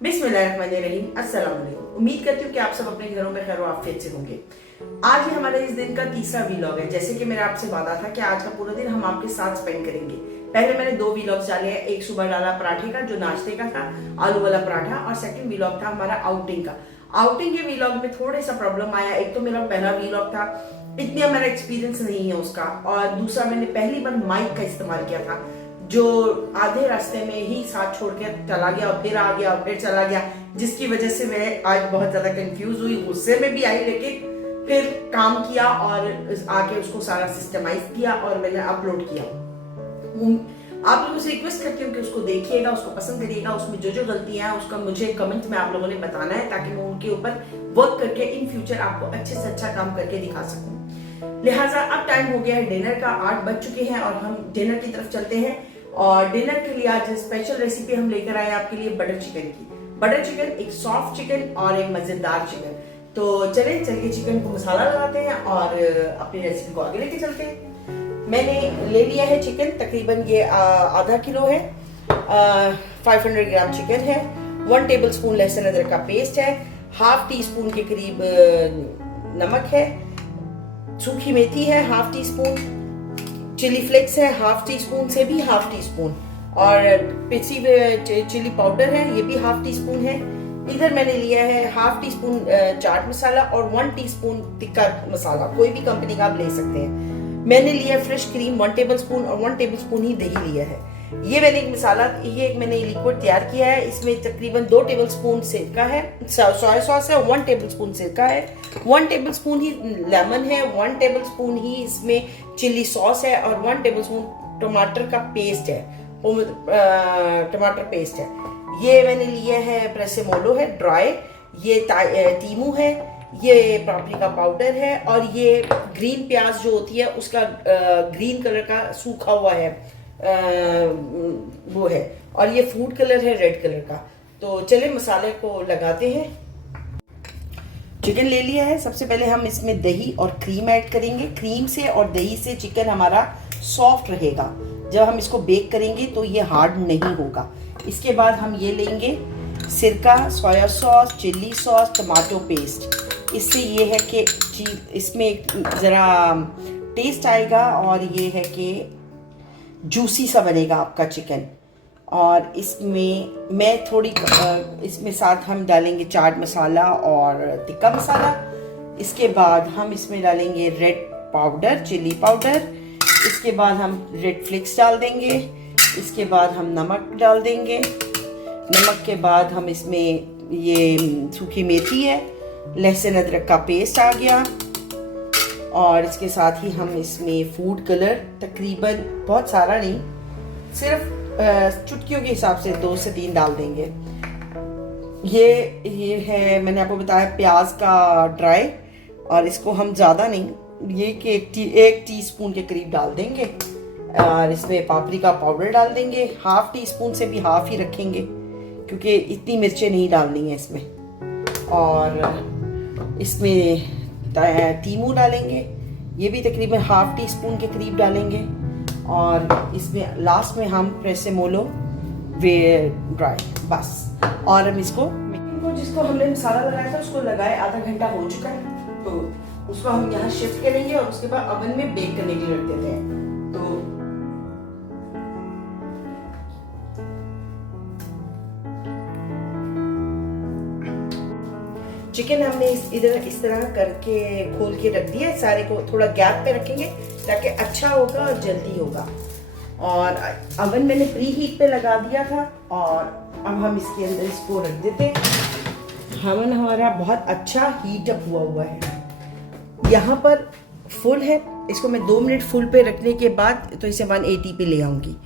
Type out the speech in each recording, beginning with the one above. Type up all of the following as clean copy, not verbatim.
बिस्मिल्लाहिर्रहमानिर्रहीम। अस्सलाम वालेकुम। उम्मीद करती हूँ कि आप सब अपने घरों में खैर आफियत से होंगे। आज ही हमारे इस दिन का तीसरा वीलॉग है। जैसे कि मेरा आपसे वादा था कि आज का पूरा दिन हम आपके साथ स्पेंड करेंगे। पहले मैंने 2 वीलॉग्स डाले हैं। एक सुबह डाला पराठे का जो नाश्ते का था, आलू वाला पराठा, और सेकंड वीलॉग था हमारा आउटिंग का। आउटिंग के वीलॉग में थोड़ा सा प्रॉब्लम आया। एक तो मेरा पहला वीलॉग था, इतना मेरा एक्सपीरियंस नहीं है उसका, और दूसरा मैंने पहली बार माइक का इस्तेमाल किया था जो आधे रास्ते में ही साथ छोड़ के चला गया और फिर आ गया और फिर चला गया, जिसकी वजह से मैं आज बहुत ज्यादा कंफ्यूज हुई, गुस्से में भी आई, लेकिन फिर काम किया और आके उसको सारा सिस्टमाइज किया और मैंने अपलोड किया। आप लोगों से रिक्वेस्ट करती हूँ कि उसको देखिएगा, उसको पसंद करिएगा। उसमें जो जो गलतियां हैं उसका मुझे कमेंट में आप लोगों ने बताना है, ताकि मैं उनके ऊपर वर्क करके इन फ्यूचर आपको अच्छे से अच्छा काम करके दिखा सकूं। लिहाजा अब टाइम हो गया है डिनर का, 8 बज चुके हैं और हम डिनर की तरफ चलते हैं। और डिनर के लिए आज स्पेशल रेसिपी हम लेकर आए आपके लिए बटर चिकन की। बटर चिकन, एक सॉफ्ट चिकन और एक मजेदार चिकन। तो चलिए चिकन को मसाला लगाते हैं और अपनी रेसिपी को आगे लेके चलते हैं। मैंने ले लिया है चिकन, तकरीबन ये आधा किलो है। 500 ग्राम चिकन है। 1 टेबल स्पून लहसुन अदरक का पेस्ट है। हाफ टी स्पून के करीब नमक है। सूखी मेथी है half teaspoon. Chilli flakes है हाफ टी स्पून से भी हाफ टी स्पून, और पिसी चिली पाउडर है, ये भी हाफ टी स्पून है। इधर मैंने लिया है half tea spoon chaat masala और 1 टीस्पून टिक्का मसाला, कोई भी कंपनी का आप ले सकते हैं। मैंने लिया फ्रेश क्रीम 1 टेबल स्पून और 1 टेबल स्पून ही दही लिया है। ये मैंने लिक्विड तैयार किया है। इसमें तकरीबन 2 टेबल स्पून सिरका है, सोया सॉस है, 1 टेबल स्पून सिरका है, 1 टेबल स्पून ही लेमन है, 1 टेबल स्पून ही इसमें चिली सॉस है, और 1 टेबल स्पून टमाटर का पेस्ट है, टमाटर पेस्ट है। ये मैंने लिया है प्रेसेमोलो है ड्राई, ये तीमू है, ये पापरिका पाउडर है, और ये ग्रीन प्याज जो होती है उसका ग्रीन कलर का सूखा हुआ है, वो है, और ये फूड कलर है रेड कलर का। तो चले मसाले को लगाते हैं। चिकन ले लिया है। सबसे पहले हम इसमें दही और क्रीम ऐड करेंगे। क्रीम से और दही से चिकन हमारा सॉफ्ट रहेगा। जब हम इसको बेक करेंगे तो ये हार्ड नहीं होगा। इसके बाद हम ये लेंगे सिरका, soya sauce, chilli sauce, tomato paste. इससे ये है कि इसमें ज़रा टेस्ट आएगा और ये है कि जूसी सा बनेगा आपका चिकन। और इसमें मैं थोड़ी इसमें साथ हम डालेंगे चाट मसाला और टिक्का मसाला। इसके बाद हम इसमें डालेंगे रेड पाउडर, चिली पाउडर। इसके बाद हम रेड फ्लेक्स डाल देंगे। इसके बाद हम नमक डाल देंगे। नमक के बाद हम इसमें ये सूखी मेथी है, लहसुन अदरक का पेस्ट आ गया, और इसके साथ ही हम इसमें फूड कलर तकरीबन बहुत सारा नहीं, सिर्फ चुटकियों के हिसाब से 2 से 3 डाल देंगे। ये है, मैंने आपको बताया, प्याज का ड्राई, और इसको हम ज़्यादा नहीं, ये कि 1 टीस्पून के करीब डाल देंगे। और इसमें पापरिका पाउडर डाल देंगे, हाफ टी स्पून से भी हाफ ही रखेंगे क्योंकि इतनी मिर्चें नहीं डालनी है इसमें। और इसमें तीमू डालेंगे, ये भी तकरीबन हाफ टी स्पून के करीब डालेंगे। और इसमें लास्ट में हम प्रेसेमोलो वे ड्राई, बस। और हम इसको जिसको हमने मसाला लगाया था उसको लगाए आधा घंटा हो चुका है, तो उसको हम यहाँ शिफ्ट करेंगे और उसके बाद ओवन में बेक करने के लिए रख देते हैं। तो चिकन हमने इस तरह करके खोल के रख दिया। सारे को थोड़ा गैप पे रखेंगे ताकि अच्छा होगा और जल्दी होगा। और अवन मैंने प्री हीट पे लगा दिया था, और अब हम इसके अंदर इसको रख देते हैं। अवन हमारा बहुत अच्छा हीट अप हुआ है। यहाँ पर फुल है, इसको मैं 2 मिनट फुल पे रखने के बाद तो इसे 180 पे ले आऊँगी।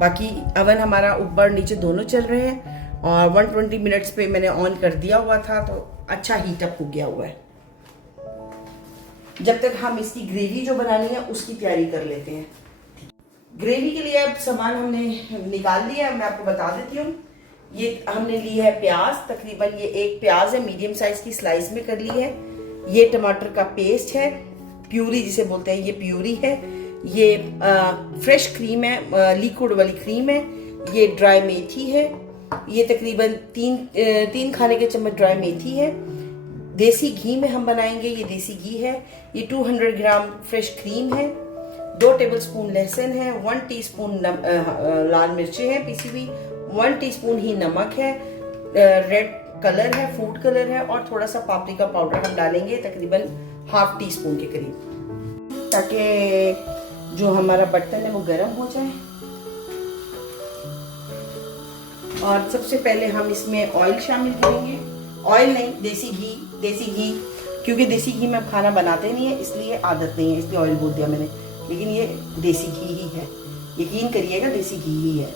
बाकी अवन हमारा ऊपर नीचे दोनों चल रहे हैं, और 120 मिनट्स पे मैंने ऑन कर दिया हुआ था, तो अच्छा हीट अप हो गया हुआ है। जब तक हम इसकी ग्रेवी जो बनानी है उसकी तैयारी कर लेते हैं। ग्रेवी के लिए अब सामान हमने निकाल लिया, मैं आपको बता देती हूँ। ये हमने ली है प्याज, तकरीबन ये 1 प्याज है, मीडियम साइज की स्लाइस में कर ली है। ये टमाटर का पेस्ट है, प्यूरी जिसे बोलते हैं, ये प्यूरी है। ये फ्रेश क्रीम है, लिक्विड वाली क्रीम है। ये ड्राई मेथी है, ये तकरीबन तीन खाने के चम्मच ड्राई मेथी है। देसी घी में हम बनाएंगे, ये देसी घी है। ये 200 ग्राम फ्रेश क्रीम है। 2 टेबलस्पून लहसुन है। 1 टीस्पून लाल मिर्चें हैं पीसी हुई। 1 टीस्पून ही नमक है। रेड कलर है, फूड कलर है, और थोड़ा सा पापरिका पाउडर हम डालेंगे, तकरीबन ½ टीस्पून के करीब, ताकि जो हमारा बर्तन है वो गर्म हो जाए। और सबसे पहले हम इसमें ऑयल शामिल करेंगे। ऑयल नहीं, देसी घी, क्योंकि देसी घी में खाना बनाते नहीं है, इसलिए आदत नहीं है, इसलिए ऑयल बोल दिया मैंने, लेकिन ये देसी घी ही है, यकीन करिएगा देसी घी ही है।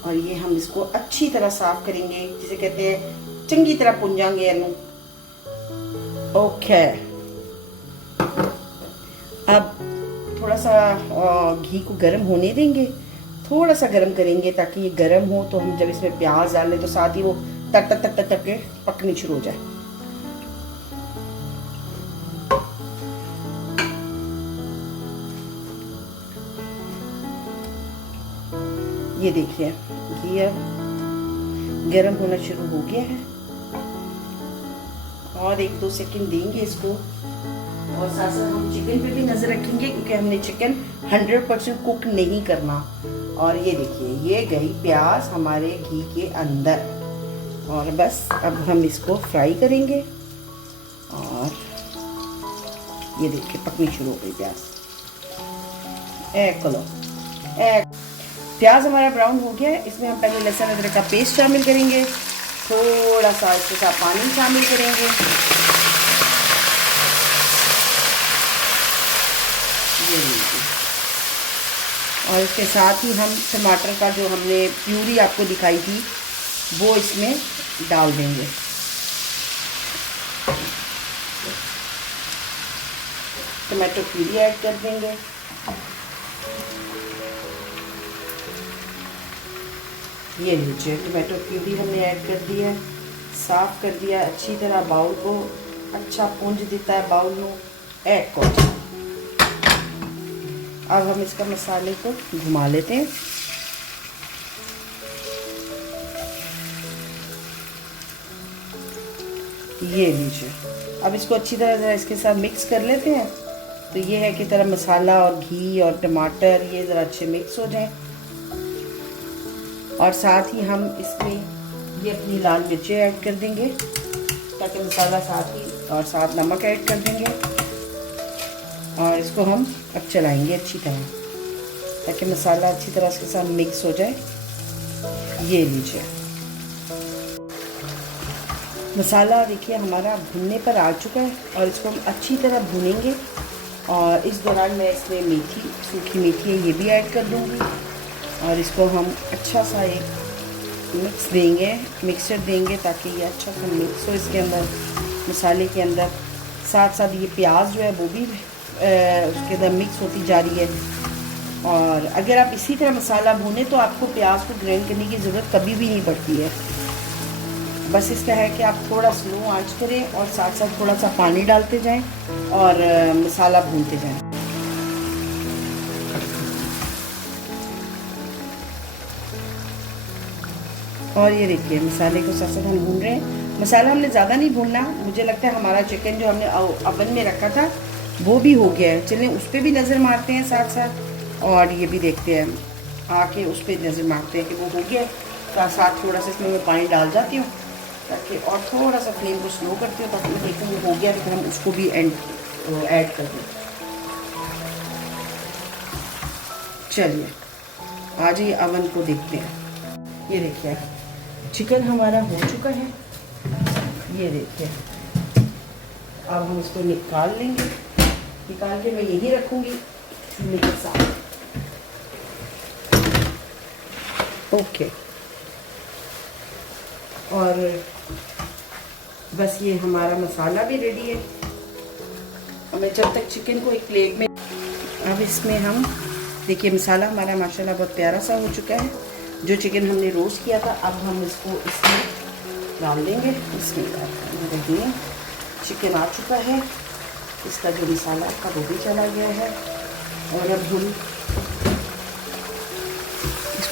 और ये हम इसको अच्छी तरह साफ करेंगे, जिसे कहते हैं चंगी तरह पुंजांगे। ओके, अब थोड़ा सा घी को गर्म होने देंगे, थोड़ा सा गर्म करेंगे, ताकि ये गर्म हो तो हम जब इसमें प्याज डालें तो साथ ही वो तक तक तक तक तक के पकनी शुरू हो जाए। ये देखिए घी अब गर्म होना शुरू हो गया है, और 1-2 सेकंड देंगे इसको। और साथ साथ हम चिकन पे भी नजर रखेंगे, क्योंकि हमने चिकन 100% कुक नहीं करना। और ये देखिए ये गई प्याज हमारे घी के अंदर, और बस अब हम इसको फ्राई करेंगे। और ये देखिए पकनी शुरू हो गई प्याज। प्याज हमारा ब्राउन हो गया है। इसमें हम पहले लहसुन अदरक का पेस्ट शामिल करेंगे, थोड़ा सा इसके साथ पानी शामिल करेंगे। ये लीजिए, और इसके साथ ही हम टमाटर का जो हमने प्यूरी आपको दिखाई थी वो इसमें डाल देंगे। टमाटो प्यूरी ऐड कर देंगे। ये लीजिए टमाटो प्यूरी हमने ऐड कर दिया, साफ कर दिया अच्छी तरह, बाउल को अच्छा पूंज देता है बाउल में ऐड को। अब हम इसका मसाले को घुमा लेते हैं। ये लीजिए, अब इसको अच्छी तरह जरा इसके साथ मिक्स कर लेते हैं। तो ये है कि तरह मसाला और घी और टमाटर ये ज़रा अच्छे मिक्स हो जाए। और साथ ही हम इसमें ये अपनी लाल मिर्चें ऐड कर देंगे, ताकि मसाला साथ ही, और साथ नमक ऐड कर देंगे। और इसको हम अब चलाएंगे अच्छी तरह, ताकि मसाला अच्छी तरह इसके साथ मिक्स हो जाए। ये लीजिए मसाला देखिए हमारा भुनने पर आ चुका है, और इसको हम अच्छी तरह भुनेंगे। और इस दौरान मैं इसमें मेथी, सूखी मेथी है, ये भी ऐड कर दूँगी। और इसको हम अच्छा सा एक मिक्सचर देंगे, ताकि ये अच्छा सा मिक्स हो इसके अंदर, मसाले के अंदर। साथ साथ ये प्याज जो है वो भी उसके अंदर मिक्स होती जा रही है। और अगर आप इसी तरह मसाला भूनें तो आपको प्याज को ग्राइंड करने की ज़रूरत कभी भी नहीं पड़ती है। बस इसका है कि आप थोड़ा स्लो आंच करें, और साथ साथ थोड़ा सा पानी डालते जाएं, और मसाला भूनते जाएं। और ये देखिए मसाले को साथ साथ हम भून रहे हैं। मसाला हमने ज़्यादा नहीं भूनना, मुझे लगता है हमारा चिकन जो हमने अवन में रखा था वो भी हो गया है। चलिए उस पर भी नज़र मारते हैं साथ साथ, और ये भी देखते हैं, आके उस पर नज़र मारते हैं कि वो हो गया। तो साथ थोड़ा सा इसमें मैं पानी डाल जाती हूँ, ताकि, और थोड़ा सा फ्लेम को स्लो करती हूँ, ताकि देखूँ वो हो गया, लेकिन हम उसको भी ऐड कर दें। चलिए आज ही अवन को देखते हैं। ये देखिए चिकन हमारा हो चुका है, ये देखिए। अब हम इसको निकाल लेंगे, निकाल के मैं यही रखूँगी चूल्हे के साथ। ओके, और बस ये हमारा मसाला भी रेडी है। और मैं जब तक चिकन को एक प्लेट में, अब इसमें हम देखिए मसाला हमारा माशाल्लाह बहुत प्यारा सा हो चुका है। जो चिकन हमने रोस्ट किया था अब हम इसको इसमें डाल देंगे। इसमें देखिए चिकन आ चुका है, इसका जो मसाला था वो भी चला गया है। और अब हम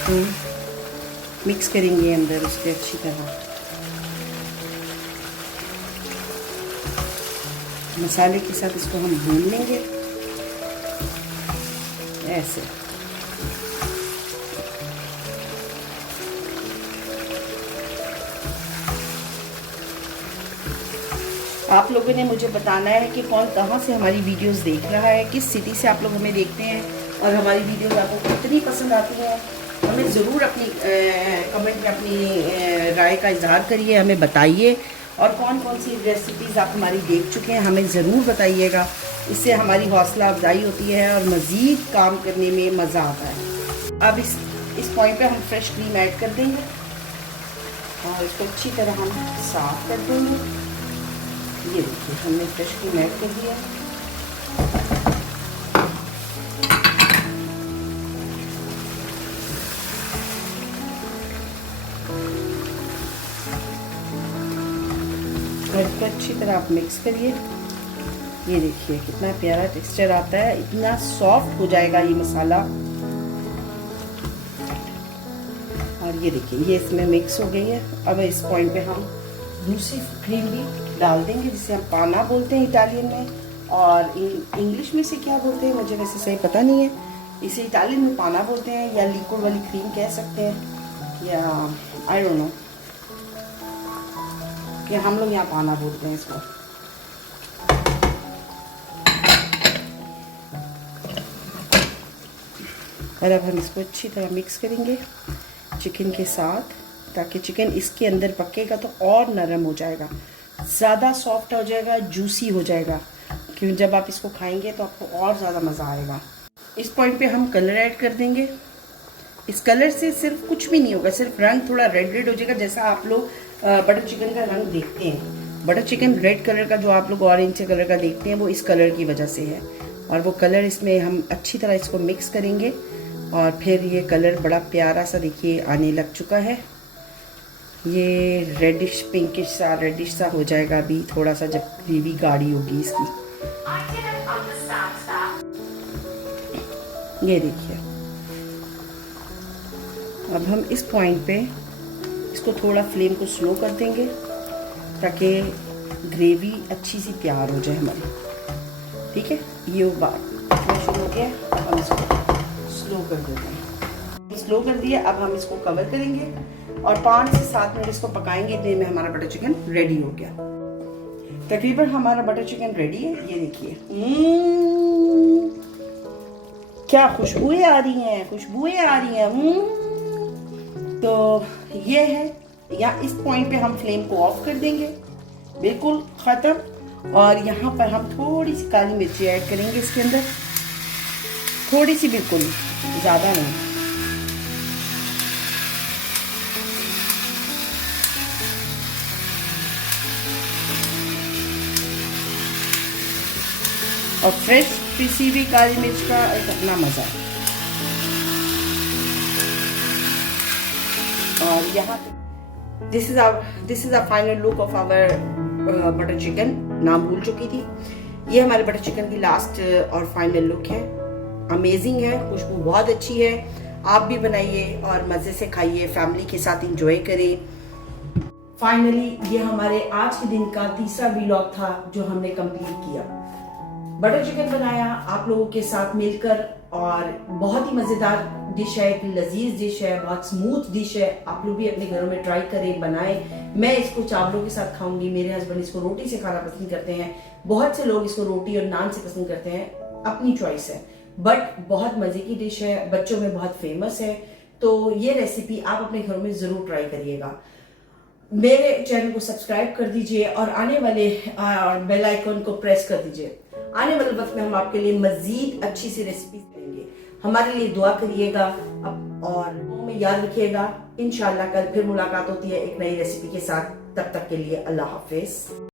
इसको मिक्स करेंगे अंदर उसके अच्छी तरह। मसाले के साथ इसको हम भून लेंगे ऐसे। आप लोगों ने मुझे बताना है कि कौन कहाँ से हमारी वीडियोस देख रहा है, किस सिटी से आप लोग हमें देखते हैं और हमारी वीडियोस आपको कितनी पसंद आती हैं। हमें ज़रूर अपनी कमेंट में अपनी राय का इजहार करिए, हमें बताइए। और कौन कौन सी रेसिपीज़ आप हमारी देख चुके हैं हमें ज़रूर बताइएगा। इससे हमारी हौसला अफजाई होती है और मज़ीद काम करने में मज़ा आता है। अब इस पॉइंट पे हम फ्रेश क्रीम ऐड कर देंगे और इसको अच्छी तरह हम साफ़ कर देंगे। ये देखिए हमने फ्रेश क्रीम ऐड कर दिया। इसको अच्छी तरह आप मिक्स करिए। ये देखिए कितना प्यारा टेक्सचर आता है, इतना सॉफ्ट हो जाएगा ये मसाला। और ये देखिए ये इसमें मिक्स हो गई है। अब इस पॉइंट पे हम दूसरी क्रीम भी डाल देंगे जिसे हम पाना बोलते हैं इटालियन में, और इंग्लिश में से क्या बोलते हैं मुझे वैसे सही पता नहीं है। इसे इटालियन में पाना बोलते हैं या लिक्विड वाली क्रीम कह सकते हैं, या आई डोंट नो, कि हम लोग यहाँ पाना बोलते हैं इसको। और अब हम इसको अच्छी तरह मिक्स करेंगे चिकन के साथ, ताकि चिकन इसके अंदर पकेगा तो और नरम हो जाएगा, ज़्यादा सॉफ्ट हो जाएगा, जूसी हो जाएगा, क्योंकि जब आप इसको खाएंगे तो आपको और ज़्यादा मज़ा आएगा। इस पॉइंट पे हम कलर ऐड कर देंगे। इस कलर से सिर्फ कुछ भी नहीं होगा, सिर्फ रंग थोड़ा रेड रेड हो जाएगा, जैसा आप लोग बटर चिकन का रंग देखते हैं। बटर चिकन रेड कलर का जो आप लोग ऑरेंज कलर का देखते हैं वो इस कलर की वजह से है। और वो कलर इसमें हम अच्छी तरह इसको मिक्स करेंगे और फिर ये कलर बड़ा प्यारा सा देखिए आने लग चुका है। ये रेडिश पिंकिश सा रेडिश सा हो जाएगा अभी थोड़ा सा, जब ग्रेवी गाढ़ी होगी इसकी। ये देखिए अब हम इस पॉइंट पे इसको थोड़ा फ्लेम को स्लो कर देंगे ताकि ग्रेवी अच्छी सी तैयार हो जाए हमारी। ठीक है, ये बात शुरू हो गया। अब हम इसको स्लो कर देते हैं। स्लो कर दिया। अब हम इसको कवर करेंगे और 5 से 7 मिनट इसको पकाएंगे। इतने में हमारा बटर चिकन रेडी हो गया। तकरीबन हमारा बटर चिकन रेडी है। ये देखिए क्या खुशबुएं आ रही हैं, खुशबुएं आ रही हैं। तो ये है, या इस पॉइंट पे हम फ्लेम को ऑफ कर देंगे, बिल्कुल ख़त्म। और यहाँ पर हम थोड़ी सी काली मिर्ची ऐड करेंगे इसके अंदर, थोड़ी सी, बिल्कुल ज़्यादा नहीं। और फ्रेश पीसी हुई काली मिर्च का एक अपना मज़ा है। और यहाँ this is a final look of our butter chicken. नाम भूल चुकी थी। ये हमारे बटर चिकन की लास्ट और फाइनल लुक है। अमेजिंग है, खुशबू बहुत अच्छी है। आप भी बनाइए और मज़े से खाइए, फैमिली के साथ इंजॉय करें। फाइनली ये हमारे आज के दिन का तीसरा व्लॉग था जो हमने कंप्लीट किया। बटर चिकन बनाया आप लोगों के साथ मिलकर, और बहुत ही मज़ेदार डिश है, एक लजीज डिश है, बहुत स्मूथ डिश है। आप लोग भी अपने घरों में ट्राई करें, बनाएं। मैं इसको चावलों के साथ खाऊंगी, मेरे हस्बैंड इसको रोटी से खाना पसंद करते हैं, बहुत से लोग इसको रोटी और नान से पसंद करते हैं, अपनी चॉइस है। बट बहुत मज़े की डिश है, बच्चों में बहुत फेमस है। तो ये रेसिपी आप अपने घरों में ज़रूर ट्राई करिएगा। मेरे चैनल को सब्सक्राइब कर दीजिए और आने वाले बेल आइकन को प्रेस कर दीजिए। आने वाले वक्त में हम आपके लिए मजीद अच्छी सी रेसिपी करेंगे। हमारे लिए दुआ करिएगा और में याद रखिएगा। इंशाल्लाह कल फिर मुलाकात होती है एक नई रेसिपी के साथ। तब तक के लिए अल्लाह हाफिज।